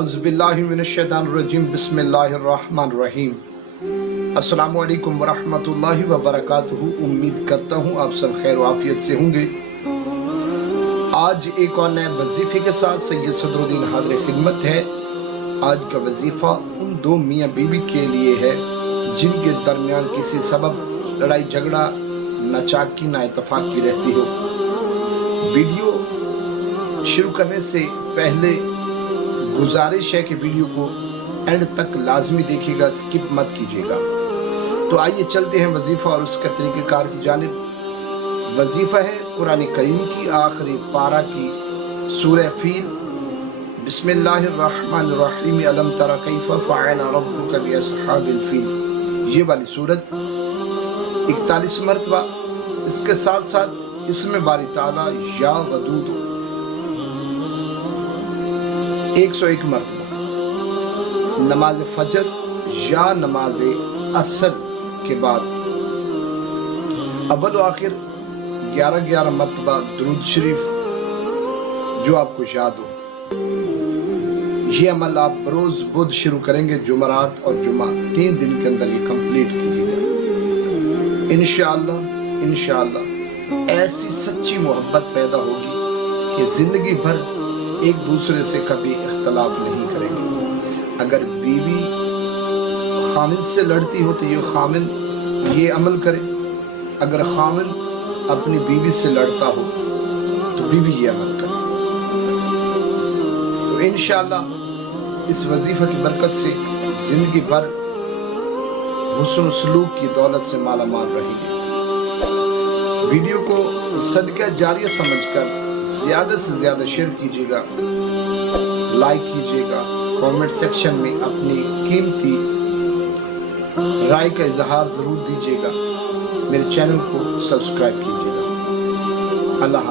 औज़ुबिल्लाहिमिनश्शैतानिर्रजीम बिस्मिल्लाहिर्रहमानिर्रहीम। अस्सलामु अलैकुम वरहमतुल्लाहि वबरकातुहू। उम्मीद करता हूँ आप सब खैर आफियत से होंगे। आज एक और नए वजीफे के साथ सैयद सदरुद्दीन हाज़िर खिदमत है। आज का वजीफा उन दो मियाँ बीवी के लिए है जिनके दरमियान किसी सबब लड़ाई झगड़ा नाचाकी ना इत्तफाकी रहती हो। वीडियो शुरू करने से पहले गुजारिश है कि वीडियो को एंड तक लाजमी देखिएगा, स्किप मत कीजिएगा। तो आइए चलते हैं वजीफा और उसका तरीक़ेकार की जानिब। वजीफा है कुरान करीम की आखिरी पारा की सूरह फील। बिस्मिल्लाहिर्रहमानिर्रहीम। अलम तरा कैफ़ फ़अल रब्बुका बिअस्हाबिल फील, ये वाली सूरत 41 मरतबा। इसके साथ साथ इसमें बारी ताला या वदूद 101 मरतबा। नमाज फजर या नमाज असर के बाद अव्वल आखिर 11-11 मरतबा दुरूद शरीफ जो आपको याद हो। ये अमल आप रोज बुध शुरू करेंगे, जुमरात और जुमा 3 दिन के अंदर ये कंप्लीट कीजिएगा। इंशाअल्लाह ऐसी सच्ची मोहब्बत पैदा होगी कि जिंदगी भर एक दूसरे से कभी इख्तलाफ नहीं करेंगे। अगर बीवी खामिन से लड़ती हो तो ये खामिन ये अमल करे, अगर खामिन अपनी बीवी से लड़ता हो तो बीवी ये अमल करे। तो इंशाअल्लाह इस वजीफा की बरकत से जिंदगी भर हुस्न सलूक की दौलत से माला माल रहेगी। वीडियो को सदका जारिया समझकर ज़्यादा से ज़्यादा शेयर कीजिएगा, लाइक कीजिएगा, कमेंट सेक्शन में अपनी कीमती राय का इजहार ज़रूर दीजिएगा। मेरे चैनल को सब्सक्राइब कीजिएगा। अल्लाह हाफ़िज़।